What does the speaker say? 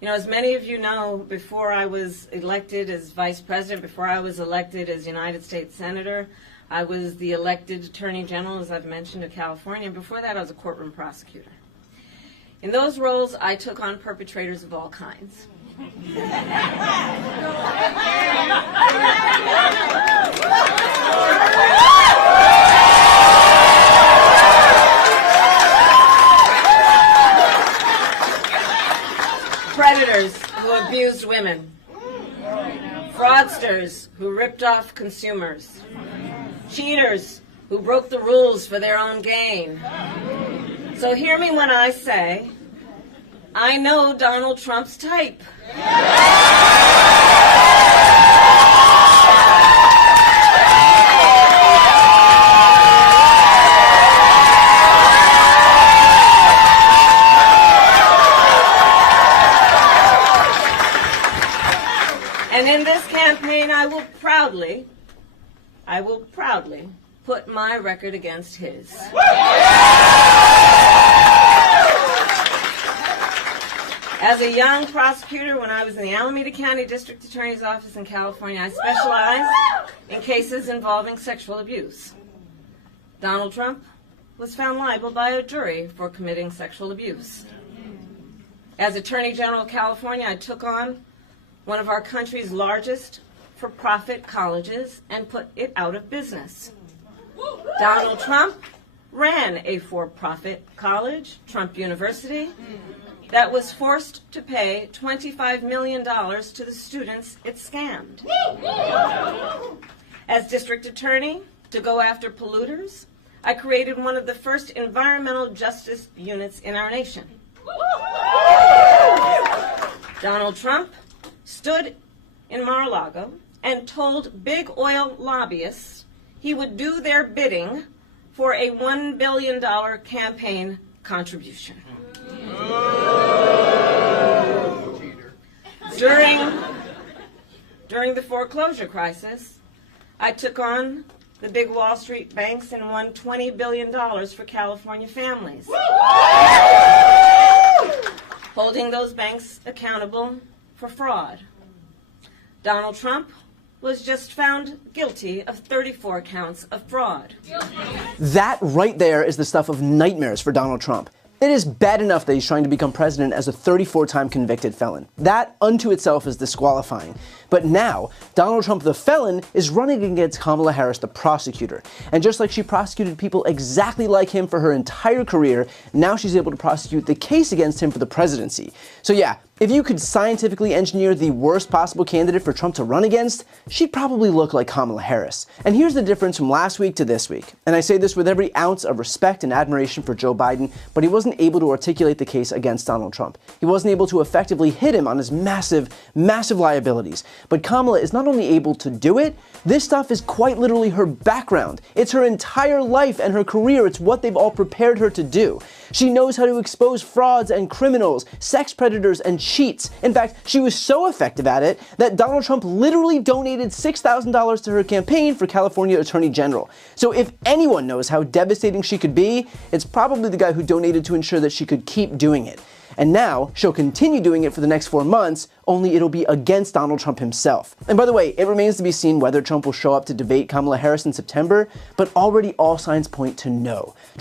You know, as many of you know, before I was elected as vice president, before I was elected as United States Senator, I was the elected Attorney General, as I've mentioned, of California. And before that, I was a courtroom prosecutor. In those roles, I took on perpetrators of all kinds. Predators who abused women, fraudsters who ripped off consumers, cheaters who broke the rules for their own gain. So hear me when I say, I know Donald Trump's type. And in this campaign, I will proudly put my record against his. As a young prosecutor, when I was in the Alameda County District Attorney's Office in California, I specialized in cases involving sexual abuse. Donald Trump was found liable by a jury for committing sexual abuse. As Attorney General of California, I took on one of our country's largest for-profit colleges and put it out of business. Donald Trump ran a for-profit college, Trump University, that was forced to pay $25 million to the students it scammed. As district attorney, to go after polluters, I created one of the first environmental justice units in our nation. Donald Trump stood in Mar-a-Lago and told big oil lobbyists he would do their bidding for a $1 billion campaign contribution. During the foreclosure crisis, I took on the big Wall Street banks and won $20 billion for California families, holding those banks accountable for fraud. Donald Trump was just found guilty of 34 counts of fraud. That right there is the stuff of nightmares for Donald Trump. It is bad enough that he's trying to become president as a 34-time convicted felon. That unto itself is disqualifying. But now, Donald Trump the felon is running against Kamala Harris the prosecutor. And just like she prosecuted people exactly like him for her entire career, now she's able to prosecute the case against him for the presidency. So yeah, if you could scientifically engineer the worst possible candidate for Trump to run against, she'd probably look like Kamala Harris. And here's the difference from last week to this week. And I say this with every ounce of respect and admiration for Joe Biden, but he wasn't able to articulate the case against Donald Trump. He wasn't able to effectively hit him on his massive liabilities. But Kamala is not only able to do it, this stuff is quite literally her background. It's her entire life and her career. It's what they've all prepared her to do. She knows how to expose frauds and criminals, sex predators and cheats. In fact, she was so effective at it that Donald Trump literally donated $6,000 to her campaign for California Attorney General. So if anyone knows how devastating she could be, it's probably the guy who donated to ensure that she could keep doing it. And now, she'll continue doing it for the next 4 months, only it'll be against Donald Trump himself. And by the way, it remains to be seen whether Trump will show up to debate Kamala Harris in September, but already all signs point to no.